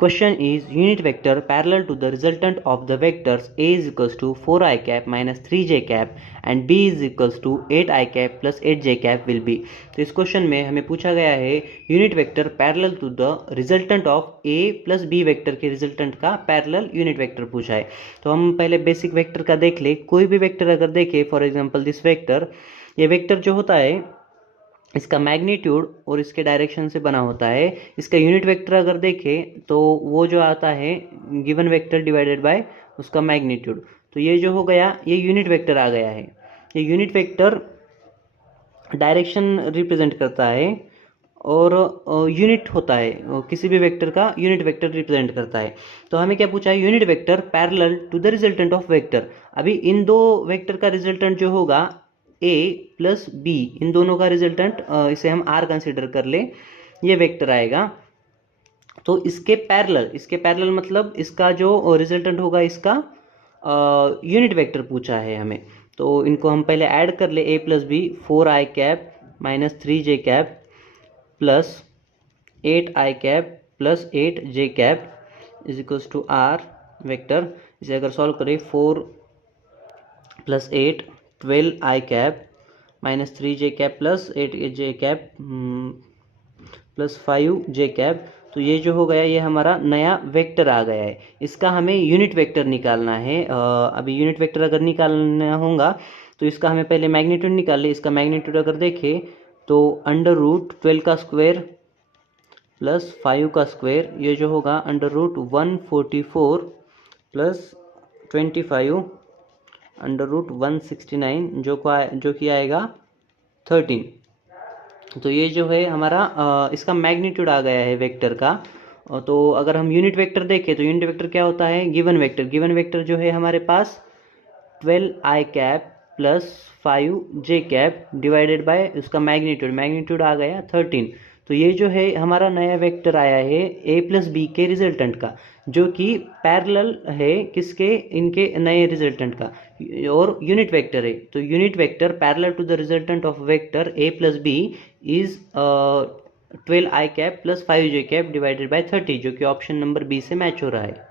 Question is unit vector parallel to the resultant of the vectors a is equals to 4 I cap minus 3 j cap and b is equals to 8 I cap plus 8 j cap will be। तो इस question में हमें पूछा गया है unit vector parallel to the resultant of a plus b vector के resultant का parallel unit vector पूछा है। तो हम पहले बेसिक वेक्टर का देख ले। कोई भी वेक्टर अगर देखे, फॉर एग्जाम्पल दिस वेक्टर, ये वेक्टर जो होता है इसका मैग्नीट्यूड और इसके डायरेक्शन से बना होता है। इसका यूनिट वेक्टर अगर देखें तो वो जो आता है गिवन वेक्टर डिवाइडेड बाय उसका मैग्नीट्यूड। तो ये जो हो गया ये यूनिट वेक्टर आ गया है। ये यूनिट वेक्टर डायरेक्शन रिप्रेजेंट करता है और यूनिट होता है, किसी भी वेक्टर का यूनिट वेक्टर रिप्रेजेंट करता है। तो हमें क्या पूछा है, unit vector parallel to the resultant of vector. अभी इन दो वेक्टर का रिजल्टेंट जो होगा a प्लस बी, इन दोनों का रिजल्टेंट इसे हम r कंसिडर कर ले, ये वेक्टर आएगा। तो इसके पैरेलल मतलब इसका जो रिजल्टेंट होगा इसका यूनिट वेक्टर पूछा है हमें। तो इनको हम पहले ऐड कर ले, a plus b 4 i cap minus 3 j cap plus 8 i cap plus 8 j cap is equals to r vector. इसे अगर सॉल्व करें 4 प्लस 8 12 आई cap minus 3 j cap plus 8 j cap plus 5 जे कैप। तो ये जो हो गया ये हमारा नया वेक्टर आ गया है। इसका हमें यूनिट वेक्टर निकालना है। अभी यूनिट वेक्टर अगर निकालना होगा तो इसका हमें पहले मैग्नीट्यूड निकाल ले। इसका मैग्नीट्यूड अगर देखें तो अंडर रूट 12 का स्क्वायर प्लस 5 का स्क्वायर, ये जो होगा under root 144 plus 25 under root 169 जो कि आएगा 13। तो ये जो है हमारा इसका मैग्नीट्यूड आ गया है वेक्टर का। तो अगर हम यूनिट वेक्टर देखें तो यूनिट वेक्टर क्या होता है, गिवन वेक्टर जो है हमारे पास 12 आई cap plus 5 J cap divided by उसका मैग्नीट्यूड आ गया 13। तो ये जो है हमारा नया वेक्टर आया है a प्लस बी के रिजल्टेंट का, जो कि पैरेलल है किसके, इनके नए रिजल्टेंट का, और यूनिट वेक्टर है। तो unit vector parallel to the resultant of vector a plus b is 12 I cap plus 5 J cap divided by 30, जो कि ऑप्शन नंबर बी से मैच हो रहा है।